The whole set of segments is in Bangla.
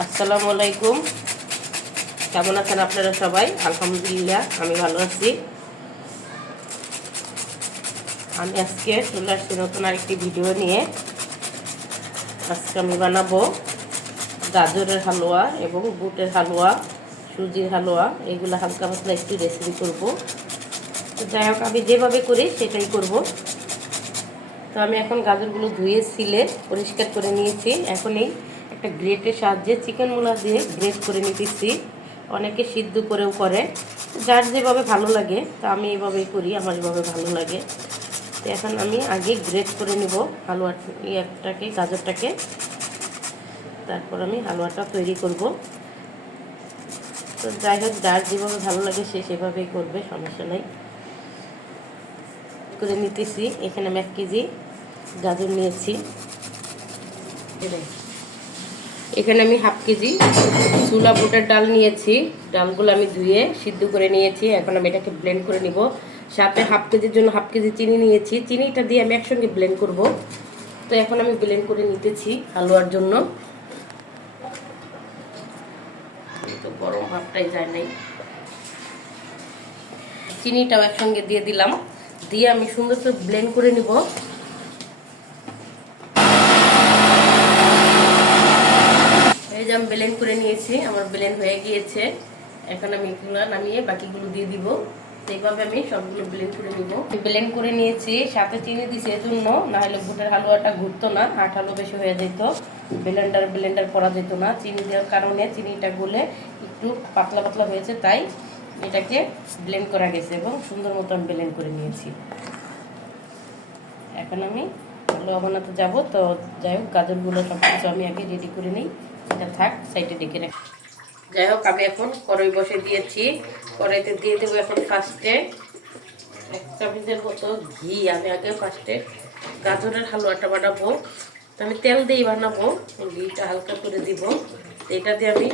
আসসালামু আলাইকুম। কেমন আছেন আপনারা সবাই? আলহামদুলিল্লাহ আমি ভালো আছি। আমি আজকে চলে আসছি নতুন আরেকটি ভিডিও নিয়ে। আজকে আমি বানাবো গাজরের হালুয়া এবং বুটের হালুয়া, সুজির হালুয়া। এগুলো হালকা পাতলা একটু রেসিপি করব। তো যাই হোক, আমি যেভাবে করি সেটাই করব। তো আমি এখন গাজরগুলো ধুয়ে ছিলে পরিষ্কার করে নিয়েছি। এখন এই একটা গ্রেটের সাহায্যে চিকেন মুলা দিয়ে গ্রেট করে নিতেছি। অনেকে সিদ্ধ করেও করে, যার যেভাবে ভালো লাগে। তো আমি এইভাবেই করি, আমার এভাবে ভালো লাগে। তো এখন আমি আগে গ্রেট করে নেব হালুয়াটাকে, গাজরটাকে। তারপর আমি হালুয়াটা তৈরি করব। তো যাই হোক, যার যেভাবে ভালো লাগে সে সেভাবেই করবে, সমস্যা নেই। করে নিতেছি। এখানে আমি 1 কেজি গাজর নিয়েছি। এখানে আমি 1/2 কেজি ছোলা বুটের ডাল নিয়েছি। ডালগুলো আমি ধুয়ে সিদ্ধ করে নিয়েছি। এখন আমি এটাকে ব্লেন্ড করে নিব। সাথে 1/2 কেজির জন্য 1/2 কেজি চিনি নিয়েছি। চিনিটা দিয়ে আমি একসঙ্গে ব্লেন্ড করব। তো এখন আমি ব্লেন্ড করে নিতেছি হালুয়ার জন্য। তো গরম ভাবটাই যায় নাই। চিনিটাও একসঙ্গে দিয়ে দিলাম। দিয়ে আমি সুন্দর করে ব্লেন্ড করে নিব। এই যে আমি ব্লেন্ড করে নিয়েছি, আমার ব্লেন্ড হয়ে গিয়েছে। এখন আমি এগুলো নামিয়ে বাকিগুলো দিয়ে দিব। এইভাবে আমি সবগুলো ব্লেন্ড করে নিব। ব্লেন্ড করে নিয়েছি, সাথে চিনি দিয়েছি এজন্য, না হলে বুটের হালুয়াটা ঘুরতো না, আঠালো বেশি হয়ে যেত, ব্লেন্ডার করা যেত না। চিনি দেওয়ার কারণে চিনিটা গলে একটু পাতলা পাতলা হয়েছে, তাই এটাকে ব্লেন্ড করা গেছে এবং সুন্দর মতো আমি ব্লেন্ড করে নিয়েছি। এখন আমি হালুয়া বানাতে যাব। তো যাই হোক, গাজরগুলো সব কিছু আমি আগে রেডি করে নিই। এটা থাক, সাইডে ডেকে রাখি। যাই হোক, আমি এখন কড়াই বসে দিয়েছি। কড়াইতে দিয়ে দেবো এখন ফার্স্টে 1 চামচের মতো ঘি। আমি আগে ফার্স্টে গাজরের হালুয়াটা বানাবো, তো আমি তেল দিয়েই বানাবো। ঘিটা হালকা করে দিব। এটা দিয়ে আমি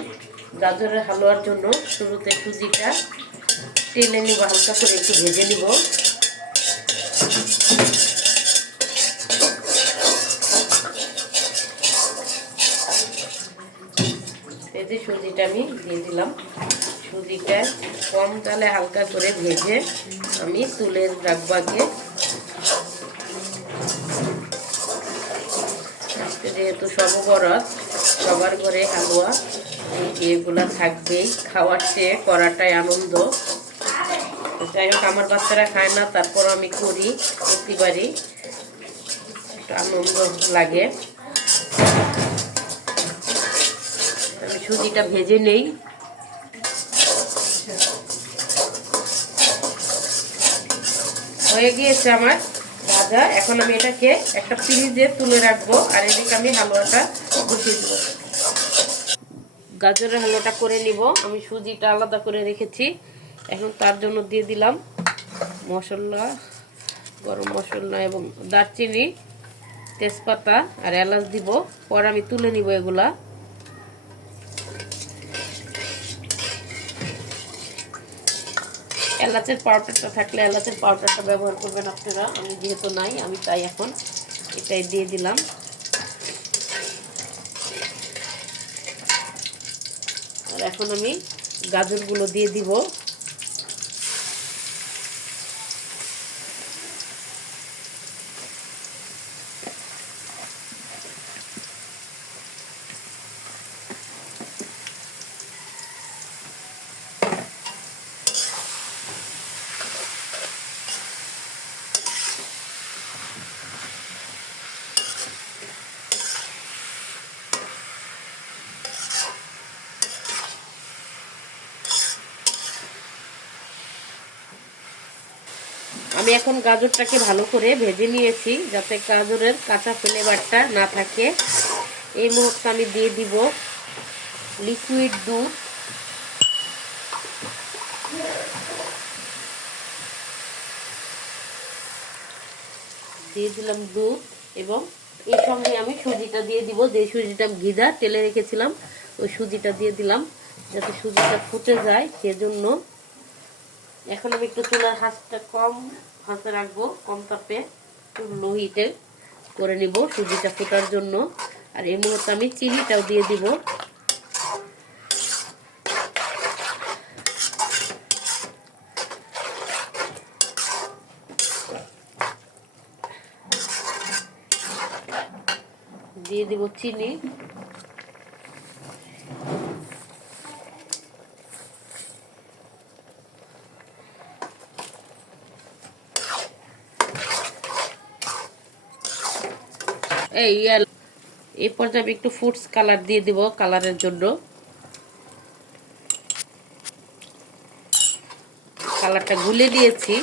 গাজরের হালুয়ার জন্য শুরুতে সুজিটা টেনে নিব, হালকা করে একটু ভেজে নিব। এই যে সুজিটা আমি দিয়ে দিলাম। সুজিটা কম তালে হালকা করে ভেজে আমি তুলে রাখবো আগে। যেহেতু সববরাত, সবার ঘরে হালুয়া এগুলা থাকবেই, খাওয়ার চেয়ে করাটাই আনন্দ। যাই হোক, আমার বাচ্চারা খায় না, তারপর আমি করি, প্রতিবারই একটা আনন্দ লাগে। আমি সুজিটা ভেজে নেই। হয়ে গিয়েছে আমার ভাজা। এখন আমি এটাকে একটা ফ্রিজে তুলে রাখবো, আর এদিকে আমি হালুয়াটা বসিয়ে দেবো। গাজরের হালুয়াটা করে নিব। আমি সুজিটা আলাদা করে রেখেছি। এখন তার জন্য দিয়ে দিলাম মশলা, গরম মশলা এবং দারচিনি, তেজপাতা আর এলাচ দিব। পরে আমি তুলে নিব এগুলা। এলাচের পাউডারটা থাকলে এলাচের পাউডারটা ব্যবহার করবেন আপনারা। আমি যেহেতু নাই, আমি তাই এখন এটাই দিয়ে দিলাম। আর এখন আমি গাজরগুলো দিয়ে দিব। আমি এখন গাজরটাকে ভালো করে ভেজে নিয়েছি, যাতে গাজরের কাঁচা ফ্লেভারটা না থাকে। এই মুহূর্তে আমি দিয়ে দিব লিকুইড দুধ। দিয়ে দিলাম দুধ এবং এর সঙ্গে আমি সুজিটা দিয়ে দিব। যে সুজিটা ভিজা তেলে রেখেছিলাম, ওই সুজিটা দিয়ে দিলাম যাতে সুজিটা ফুটে যায়, সেজন্য। এখন আমি একটু চুলার আঁচটা কম আঁচে রাখবো, কম তাপে, একটু লো হিটে করে নিব সুজিটা ফোটার জন্য। আর এই মুহূর্তে আমি চিনিটাও দিয়ে দিব। দিব চিনি, এই পর্যায়ে আমি একটু ফুডস কালার দিয়ে দিব কালারের জন্য। কালারটা গুলে দিয়েছি।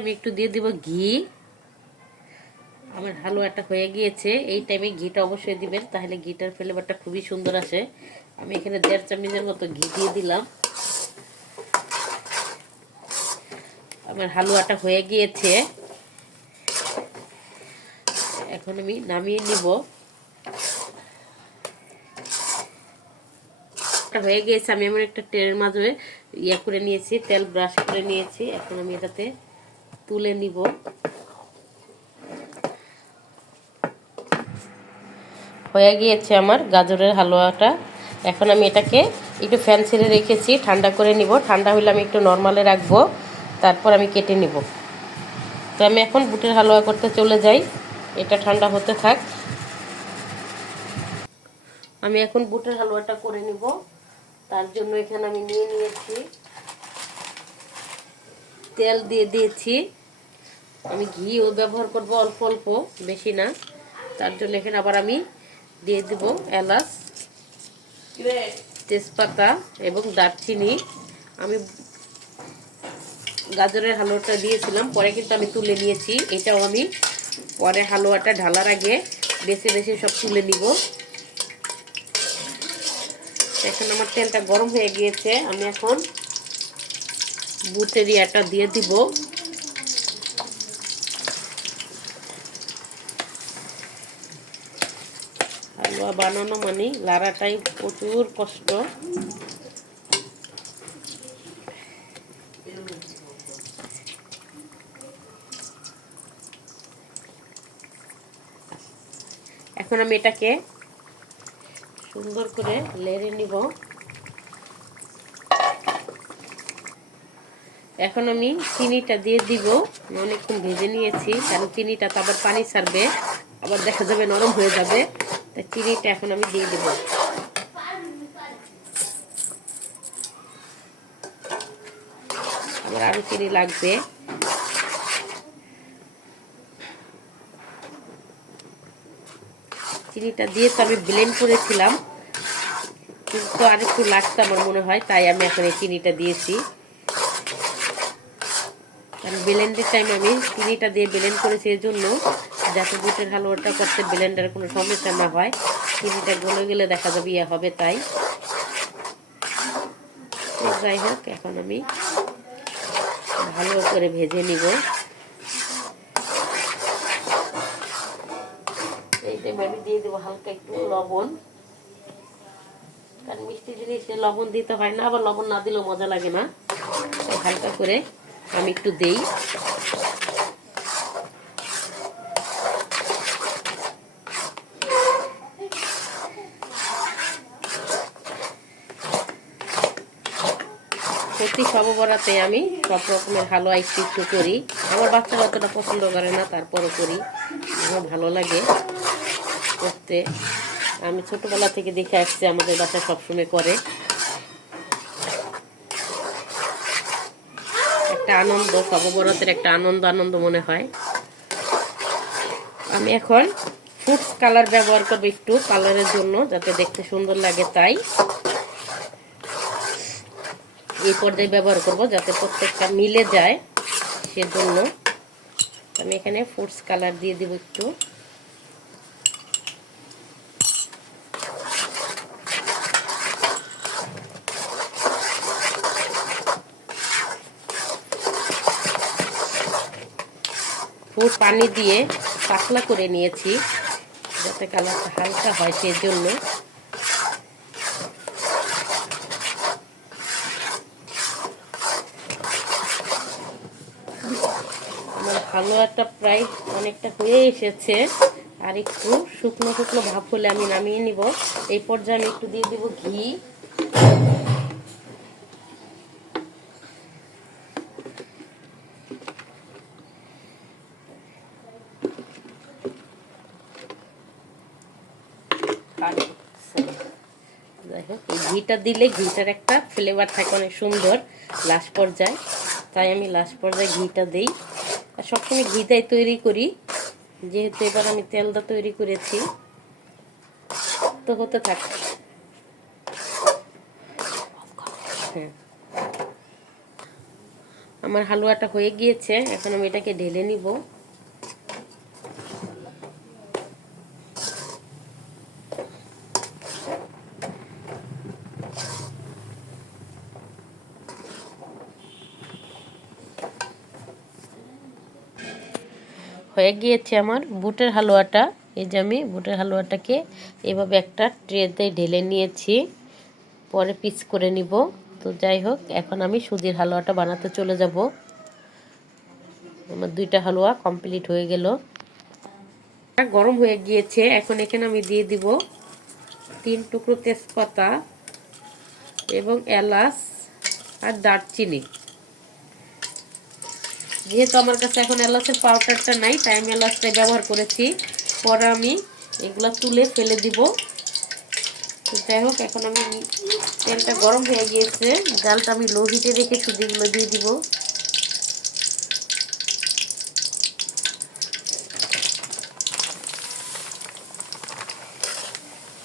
আমি একটু দিয়ে দিব ঘি। আমার হালুয়াটা হয়ে গিয়েছে। এই টাইমে ঘিটা অবশ্যই দিবেন, তাহলে ঘিটার ফ্লেভারটা খুবই সুন্দর আসে। আমি এখানে 1.5 চামচের মতো ঘি দিয়ে দিলাম। আমার হালুয়াটা হয়ে গিয়েছে, এখন আমি নামিয়ে নিব। হয়ে গিয়েছে, আমি এমন একটা ট্রের মাঝে ইয়া করে নিয়েছি, তেল ব্রাশ করে নিয়েছি। এখন আমি এটাতে তুলে নিব। হয়ে গিয়েছে আমার গাজরের হালুয়াটা। এখন আমি এটাকে একটু ফ্যান ছেড়ে রেখেছি, ঠান্ডা করে নিব। ঠান্ডা হলে আমি একটু নর্মালে রাখবো, তারপর আমি কেটে নিব। তো আমি এখন বুটের হালুয়া করতে চলে যাই, এটা ঠান্ডা হতে থাক। আমি এখন বুটের হালুয়াটা করে নিব। তার জন্য এখানে আমি নিয়ে নিয়েছি, তেল দিয়ে দিয়েছি। আমি ঘিও ব্যবহার করব অল্প অল্প, বেশি না। তার জন্য এখানে আবার আমি দিয়ে দিব এলাচ, তেজপাতা এবং দারচিনি। আমি গাজরের হালুয়াটা দিয়েছিলাম, পরে কিন্তু আমি তুলে নিয়েছি। এটাও আমি পরে হালুয়াটা ঢালার আগে বেছে বেছে সব তুলে নিব। এখন আমার তেলটা গরম হয়ে গিয়েছে, আমি এখন বুটের ইয়াটা দিয়ে দিব। হালুয়া বানানো মানে লাড়াটাই প্রচুর কষ্ট। এখন আমি এটাকে সুন্দর করে লেড়ে নিব। এখন আমি চিনিটা দিয়ে দিব। অনেকক্ষণ ভেজে নিয়েছি, কারণ চিনিটা তো আবার পানি ছাড়বে, আবার দেখা যাবে নরম হয়ে যাবে। তাই চিনিটা এখন আমি দিয়ে দিব। আবার আরো চিনি লাগবে। চিনিটা দিয়ে তো আমি ব্লেন্ড করেছিলাম, কিন্তু আরেকটু লাগতো আমার মনে হয়, তাই আমি এখন এই চিনিটা দিয়েছি। কারণ ব্লেন্ডের টাইম আমি চিনিটা দিয়ে ব্লেন্ড করেছি, এই জন্য যাতে বুটের হালুয়াটা করতে ব্লেন্ডারের কোনো সমস্যা না হয়। চিনিটা গলে গেলে দেখা যাবে ইয়ে হবে, তাই। যাই হোক, এখন আমি ভালো করে ভেজে নিব। এই টাইমে আমি দিয়ে দেবো হালকা একটু লবণ, কারণ মিষ্টি জিনিসে লবণ দিতে হয় না, আবার লবণ না দিলেও মজা লাগে না। তাই হালকা করে আমি একটু দেই। প্রতি সববরাতে আমি সব রকমের হালুয়া একটু একটু করি। আমার বাচ্চারা অতটা পছন্দ করে না, তারপরও করি, আমার ভালো লাগে করতে। আমি ছোটবেলা থেকে দেখে আসছি, আমাদের বাসায় সবসময় করে। একটা আনন্দ, সববরাতের একটা আনন্দ আনন্দ মনে হয়। আমি এখন ফুডস কালার ব্যবহার করবো একটু কালারের জন্য, যাতে দেখতে সুন্দর লাগে, তাই এই পর্যায়ে ব্যবহার করব, যাতে প্রত্যেকটা মিলে যায়, সেজন্য আমি এখানে ফুডস কালার দিয়ে দিব একটু। ফুড পানি দিয়ে পাতলা করে নিয়েছি, যাতে কালারটা হালকা হয়, সেজন্য। আমার হালুয়াটা প্রায় অনেকটা হয়ে এসেছে, আর একটু শুকনো শুকনো ভাব হলে আমি নামিয়ে নিব। এই পর্যায়ে আমি একটু দিয়ে দিব ঘি। যাই হোক, এই ঘিটা দিলে ঘিটার একটা ফ্লেভার থাকে অনেক সুন্দর লাস্ট পর্যায়ে, তাই আমি লাস্ট পর্যায়ে ঘিটা দিই। আর সবসময় ঘিটাই তৈরি করি, যেহেতু এবার আমি তেলটা তৈরি করেছি তো হতে থাকে। আমার হালুয়াটা হয়ে গিয়েছে, এখন আমি এটাকে ঢেলে নিব। হয়ে গিয়েছে আমার বুটের হালুয়াটা। এই যে আমি বুটের হালুয়াটাকে এভাবে একটা ট্রেতে ঢেলে নিয়েছি, পরে পিস করে নিব। তো যাই হোক, এখন আমি সুজির হালুয়াটা বানাতে চলে যাব। আমার দুইটা হালুয়া কমপ্লিট হয়ে গেল। গরম হয়ে গিয়েছে, এখন এখানে আমি দিয়ে দিব 3 টুকরো তেজপাতা এবং এলাচ আর দারচিনি। যেহেতু আমার কাছে এখন এলাচের পাউডারটা নাই, তাই আমি এলাচটাই ব্যবহার করেছি। পরে আমি এগুলো তুলে ফেলে দিব। যাই হোক, এখন আমি তেলটা গরম হয়ে গিয়েছে, জালটা আমি লো হিটে রেখে সুজিগুলো দিয়ে দিব।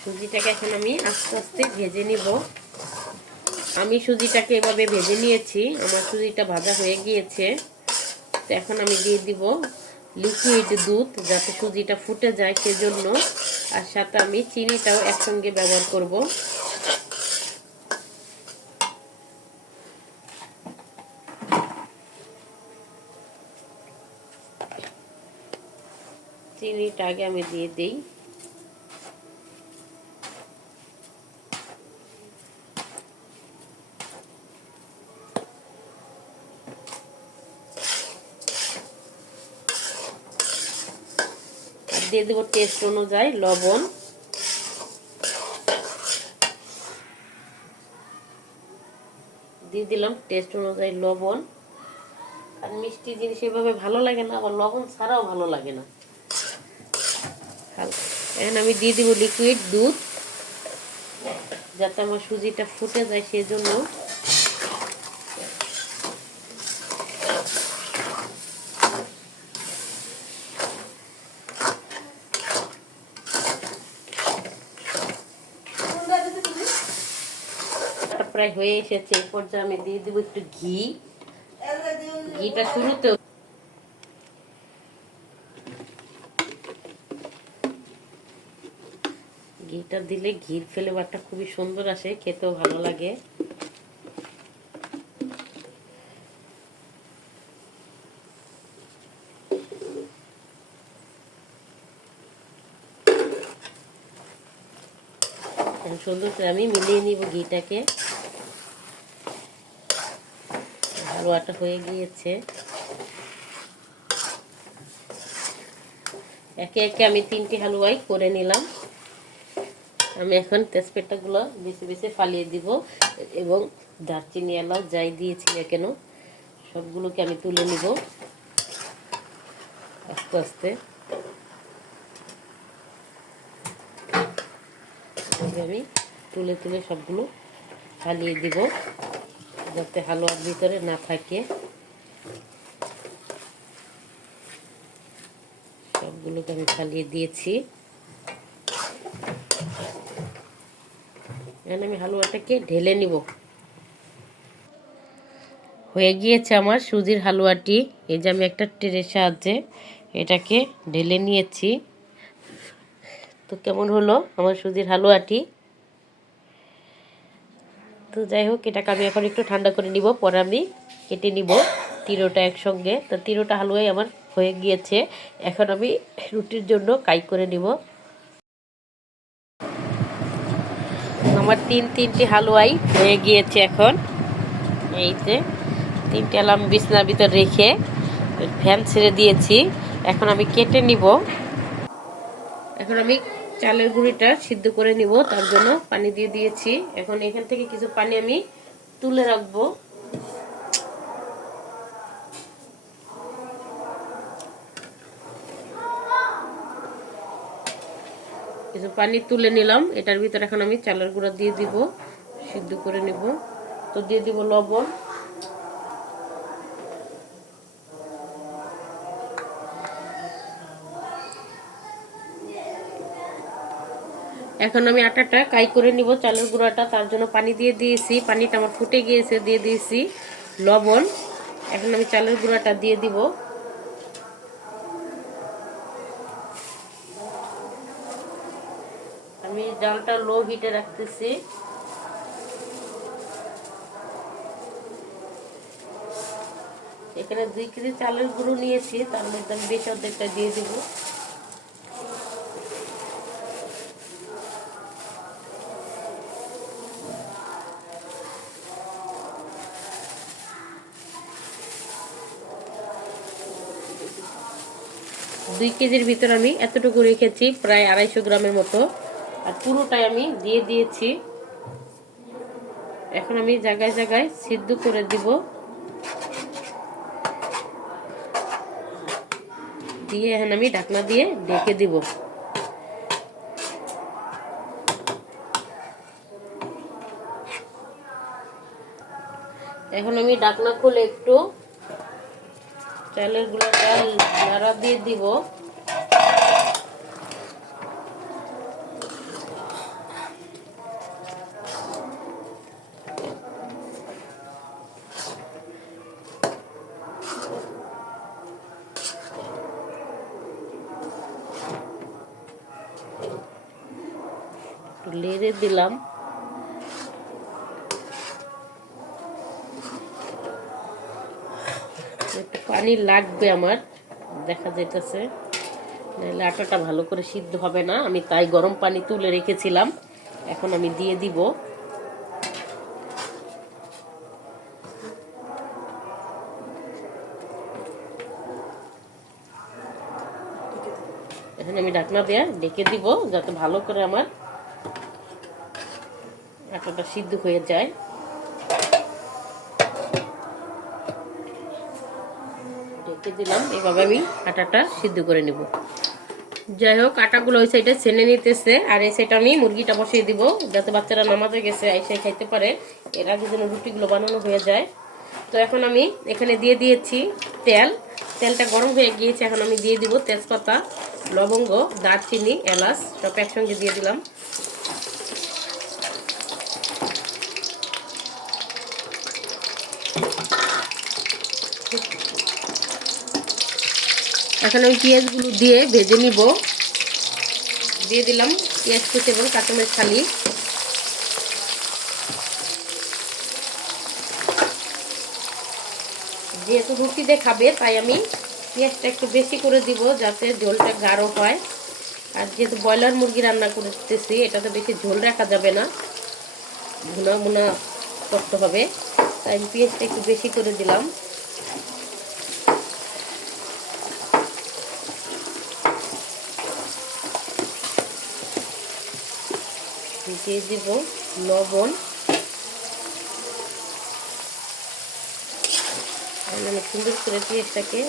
সুজিটাকে এখন আমি আস্তে আস্তে ভেজে নিব। আমি সুজিটাকে এভাবে ভেজে নিয়েছি, আমার সুজিটা ভাজা হয়ে গিয়েছে। তো এখন আমি দিয়ে দিব লিকুইড দুধ, যাতে সুজিটা ফুটে যায় সেজন্য। আর সাথে আমি চিনিটাও একসঙ্গে ব্যবহার করব। চিনিটা আগে আমি দিয়ে দিই। আর দিয়ে দেবো টেস্ট অনুযায়ী লবণ। দিয়ে দিলাম টেস্ট অনুযায়ী লবণ। আর মিষ্টি জিনিস এভাবে ভালো লাগে না, আবার লবণ ছাড়াও ভালো লাগে না। এখন আমি দিয়ে দিব লিকুইড দুধ, যাতে আমার সুজিটা ফুটে যায় সেজন্য। প্রায় হয়ে এসেছে, এই পর্যায়ে আমি দিয়ে দিব একটু ঘি। ঘিটা শুরুতে ঘিটা দিলে ঘির ফ্লেভারটা খুবই সুন্দর আসে, খেতেও ভালো লাগে। সুন্দর করে আমি মিলিয়ে নিব ঘিটাকে। হালুয়াটা হয়ে গিয়েছে। একে একে আমি 3টি হালুয়াই করে নিলাম। আমি এখন তেজপাতাগুলো বেছে বেছে ফালিয়ে দিব এবং দারচিনি এলাচ যাই দিয়েছি না কেন সবগুলোকে আমি তুলে নিব আস্তে আস্তে। আমি তুলে তুলে সবগুলো ফালিয়ে দিব, যাতে হালুয়ার ভিতরে না থাকে। সবগুলোকে আমি ফালিয়ে দিয়েছি। এখন আমি হালুয়াটাকে ঢেলে নিব। হয়ে গিয়েছে আমার সুজির হালুয়াটি। এই যে আমি একটা ট্রের সাহায্যে এটাকে ঢেলে নিয়েছি। তো কেমন হলো আমার সুজির হালুয়াটি? তো যাই হোক, এটাকে আমি এখন একটু ঠান্ডা করে নিব, পরে আমি কেটে নিব তিনোটা একসঙ্গে। তো তিনোটা হালুয়াই আমার হয়ে গিয়েছে। এখন আমি রুটির জন্য কাই করে নিব। আমার তিনটি হালুয়াই হয়ে গিয়েছে। এখন এই যে 3টে আলাম বিছনার ভিতর রেখে ফ্যান ছেড়ে দিয়েছি। এখন আমি কেটে নিব। এখন আমি চালের গুঁড়িটা সিদ্ধ করে নিব, তার জন্য পানি দিয়ে দিয়েছি। এখন এখান থেকে কিছু পানি আমি তুলে রাখবো। কিছু পানি তুলে নিলাম। এটার ভিতরে এখন আমি চালের গুঁড়া দিয়ে দিব, সিদ্ধ করে নিব। তো দিয়ে দিব লবণ, এখন আমি আটাটা কাই করে নিব চালের গুঁড়াটা, তার জন্য পানি দিয়ে দিয়েছি। পানিটা আমার ফুটে গিয়েছে, দিয়ে দিয়েছি লবণ। এখন আমি চালের গুঁড়াটা দিয়ে দিব। আমি জালটা লো হিটে রাখতেছি। এখানে 2 কেজি চালের গুঁড়ো নিয়েছি, তার মধ্যে আমি বেশি অর্ধেকটা দিয়ে দিব। দুই কেজির ভিতর আমি এতটুকু রেখেছি, প্রায় 250 গ্রামের মতো, আর পুরোটাই আমি দিয়ে দিয়েছি। এখন আমি জায়গায় জায়গায় সিদ্ধ করে দিব, দিয়ে এখন আমি ঢাকনা দিয়ে ঢেকে দিব। এখন আমি ঢাকনা খুলে একটু চালের গুঁড়াটা নাড়া দিয়ে দিব। লেড়ে দিলাম। একটু পানি লাগবে আমার, দেখা যাইতেছে, নাহলে আটাটা ভালো করে সিদ্ধ হবে না। আমি তাই গরম পানি তুলে রেখেছিলাম, এখন আমি দিয়ে দিব। এখন আমি ঢাকনা দিয়ে ঢেকে দিব, যাতে ভালো করে আমার আটাটা সিদ্ধ হয়ে যায়। ঢেকে দিলাম, এভাবে আমি আটাটা সিদ্ধ করে নিব। যাই হোক, আটাগুলো ওই সাইডে ছেনে নিতেছে, আর এই সাইডে আমি মুরগিটা বসিয়ে দিব, যাতে বাচ্চারা নামাজে গেছে এসে খাইতে পারে, এর আগে যেন রুটিগুলো বানানো হয়ে যায়। তো এখন আমি এখানে দিয়ে দিয়েছি তেল। তেলটা গরম হয়ে গিয়েছে, এখন আমি দিয়ে দিব তেজপাতা, লবঙ্গ, দারচিনি, এলাচ সব একসঙ্গে দিয়ে দিলাম। এখন আমি পেঁয়াজগুলো দিয়ে ভেজে নিব। দিয়ে দিলাম পেঁয়াজ কুচি এবং কাঁচামরিচ ফালি। যেহেতু রুটিতে খাবে, তাই আমি পেঁয়াজটা একটু বেশি করে দিব, যাতে ঝোলটা গাঢ় হয়। আর যেহেতু ব্রয়লার মুরগি রান্না করতেছি, এটাতে বেশি ঝোল রাখা যাবে না, ভুনা ভুনা করতে হবে, তাই আমি পেঁয়াজটা একটু বেশি করে দিলাম। দিয়ে দিব লবণ। আমি সুন্দর করে পেঁয়াজটাকে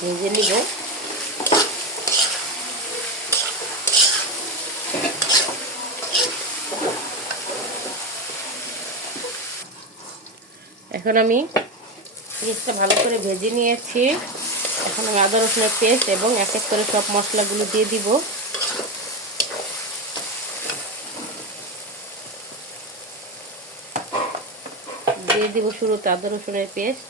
ভেজে নিব। এখন আমি পেঁয়াজটা ভালো করে ভেজে নিয়েছি। এখন আমি আদা রসুনের পেস্ট এবং এক এক করে সব মশলাগুলো দিয়ে দিব। দিয়ে দিব শুরুতে আদা রসুনের পেস্ট।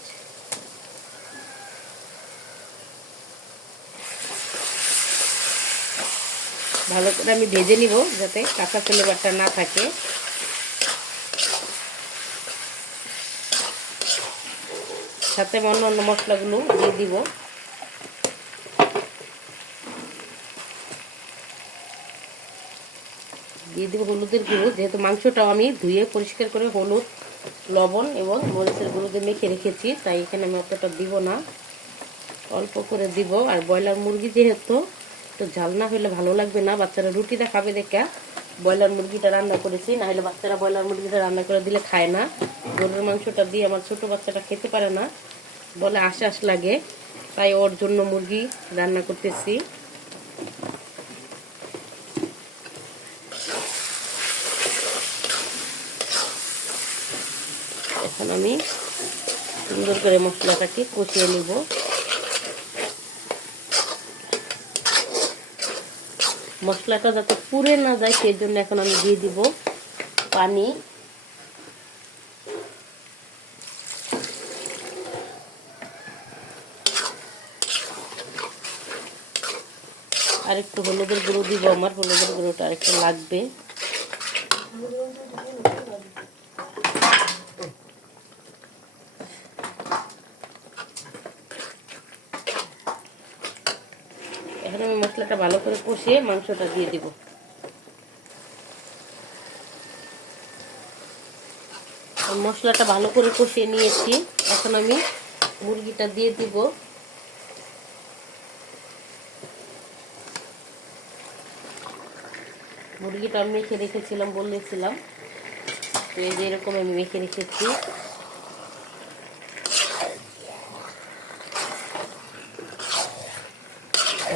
ভালো করে আমি ভেজে নিব, যাতে কাঁচা ফ্লেভারটা না থাকে। সাথে অন্য মশলাগুলো দিয়ে দিব। দিয়ে দিব হলুদের গুঁড়ো। যেহেতু মাংসটাও আমি ধুয়ে পরিষ্কার করে হলুদ, লবণ এবং মরিচের গুঁড়ো দিয়ে মেখে রেখেছি, তাই এখানে আমি অতটা দিব না, অল্প করে দিব। আর ব্রয়লার মুরগি যেহেতু, তো ঝাল না হলে ভালো লাগবে না, বাচ্চারা রুটিটা খাবে দেখে ব্রয়লার মুরগিটা রান্না করেছি, না হলে বাচ্চারা ব্রয়লার মুরগিটা রান্না করে দিলে খায় না। গরুর মাংসটা দিয়ে আমার ছোট বাচ্চাটা খেতে পারে না, বলে আশ্বাস লাগে, তাই ওর জন্য মুরগি রান্না করতেছি। এখন আমি সুন্দর করে মশলাটাকে কষিয়ে নিব। মশলাটা যাতে পুড়ে না যায় সেই জন্য এখন আমি দিয়ে দিব পানি। আরেকটু হলুদের গুঁড়ো দিব, আমার হলুদের গুঁড়োটা আরেকটু লাগবে। এখন আমি মশলাটা ভালো করে কষিয়ে মাংসটা দিয়ে দিব। মশলাটা ভালো করে কষিয়ে নিয়েছি, এখন আমি মুরগিটা দিয়ে দিব। মুরগিটা আমি মেখে রেখেছিলাম বলেছিলাম, তো এই যে এরকম আমি মেখে রেখেছি।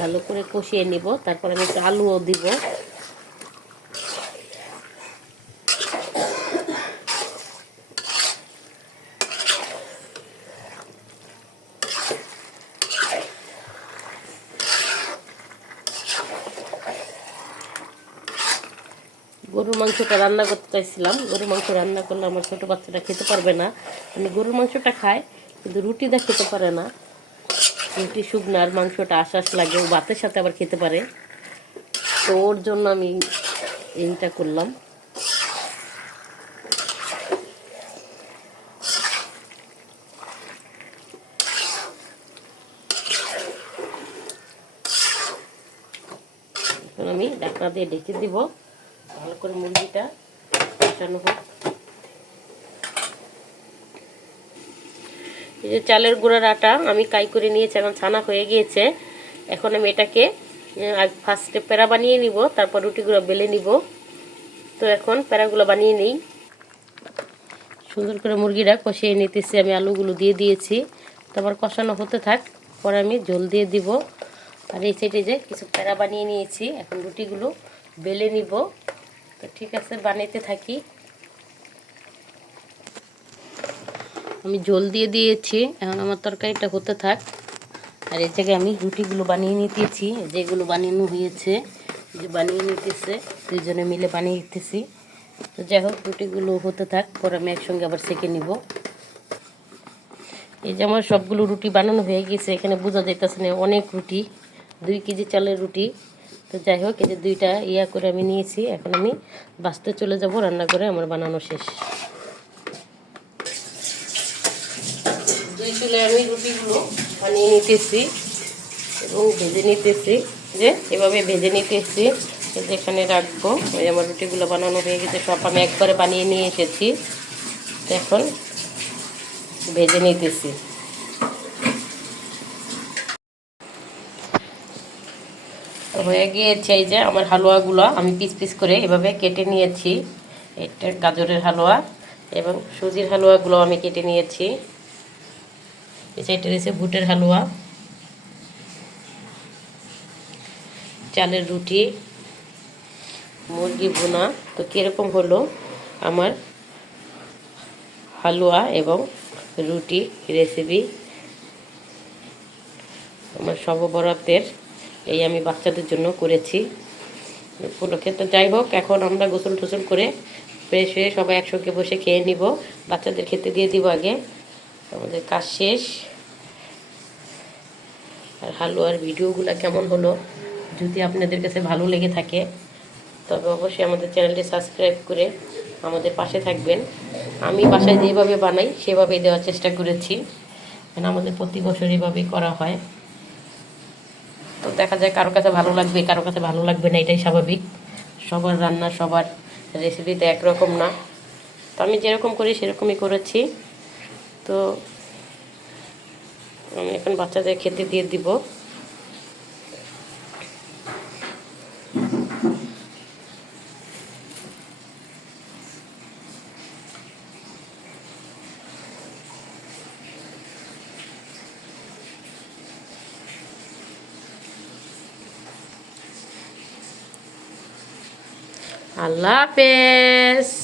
ভালো করে কষিয়ে নিব, তারপর আমি একটু আলুও দিব। গরুর মাংসটা রান্না করতে চাইছিলাম, গরুর মাংস রান্না করলে আমার ছোটো বাচ্চাটা খেতে পারবে না। আমি গরুর মাংসটা খাই কিন্তু রুটিটা খেতে পারে না, রুটি শুকনো আর মাংসটা আশ্বাস লাগে, ও ভাতের সাথে আবার খেতে পারে, তো ওর জন্য আমি এইটা করলাম। এখন আমি ঢাকনা দিয়ে ঢেকে দিব, ভালো করে মুরগিটা কষানো হোক। এই যে চালের গুঁড়ার আটা আমি কাই করে নিয়েছি, এখন ছানা হয়ে গিয়েছে। এখন আমি এটাকে ফার্স্টে প্যারা বানিয়ে নিব, তারপর রুটিগুলো বেলে নিব। তো এখন প্যারাগুলো বানিয়ে নিই। সুন্দর করে মুরগিটা কষিয়ে নিতেছি, আমি আলুগুলো দিয়ে দিয়েছি, তারপর কষানো হতে থাক, পরে আমি ঝোল দিয়ে দিব। আর এই সাইডে যে কিছু প্যারা বানিয়ে নিয়েছি, এখন রুটিগুলো বেলে নিব। তো ঠিক আছে, বানাইতে থাকি। আমি ঝোল দিয়ে দিয়েছি, এখন আমার তরকারিটা হতে থাক। আর এই জায়গায় আমি রুটিগুলো বানিয়ে নিতেছি, যেগুলো বানানো হয়েছে যে বানিয়ে নিতেছে, দুইজনে মিলে বানিয়ে নিতেছি। তো যাই হোক, রুটিগুলো হতে থাক, পরে আমি একসঙ্গে আবার সেঁকে নিব। এই যে আমার সবগুলো রুটি বানানো হয়ে গেছে, এখানে বোঝা যাইতেছে না অনেক রুটি, 2 কেজি চালের রুটি। তো যাই হোক, এই যে 2টা করে আমি নিয়েছি, এখন আমি বাছতে চলে যাব, রান্না করে আমার বানানো শেষ। 2 চুলায় আমি রুটিগুলো বানিয়ে নিতেছি এবং ভেজে নিতেছি, যে এভাবে ভেজে নিতেছি, যেখানে রাখবো। ওই আমার রুটিগুলো বানানো হয়ে গেছে, সব আমি একবারে বানিয়ে নিয়ে এসেছি, এখন ভেজে নিতেছি। হয়ে গিয়েছে, এই যে আমার হালুয়াগুলো আমি পিস পিস করে এভাবে কেটে নিয়েছি। এটা গাজরের হালুয়া এবং সুজির হালুয়াগুলো আমি কেটে নিয়েছি। এটা রয়েছে বুটের হালুয়া, চালের রুটি, মুরগি ভুনা। তো কীরকম হলো আমার হালুয়া এবং রুটি রেসিপি, আমার সর্ববরাতের এই আমি বাচ্চাদের জন্য করেছি উপলক্ষে। তো যাই হোক, এখন আমরা গোসল টোসল করে ফ্রেশ হয়ে সবাই একসঙ্গে বসে খেয়ে নিব, বাচ্চাদের খেতে দিয়ে দিব আগে, আমাদের কাজ শেষ। আর হালুয়ার ভিডিওগুলো কেমন হলো, যদি আপনাদের কাছে ভালো লেগে থাকে তবে অবশ্যই আমাদের চ্যানেলটি সাবস্ক্রাইব করে আমাদের পাশে থাকবেন। আমি বাসায় যেভাবে বানাই সেভাবেই দেওয়ার চেষ্টা করেছি, কারণ আমাদের প্রতি বছর এভাবেই করা হয়। তো দেখা যায় কারো কাছে ভালো লাগবে, কারো কাছে ভালো লাগবে না, এটাই স্বাভাবিক। সবার রান্না সবার রেসিপিতে একরকম না, তো আমি যেরকম করি সেরকমই করেছি। তো আমি এখন বাচ্চাদের খেতে দিয়ে দিব। আল্লাহ হাফেজ।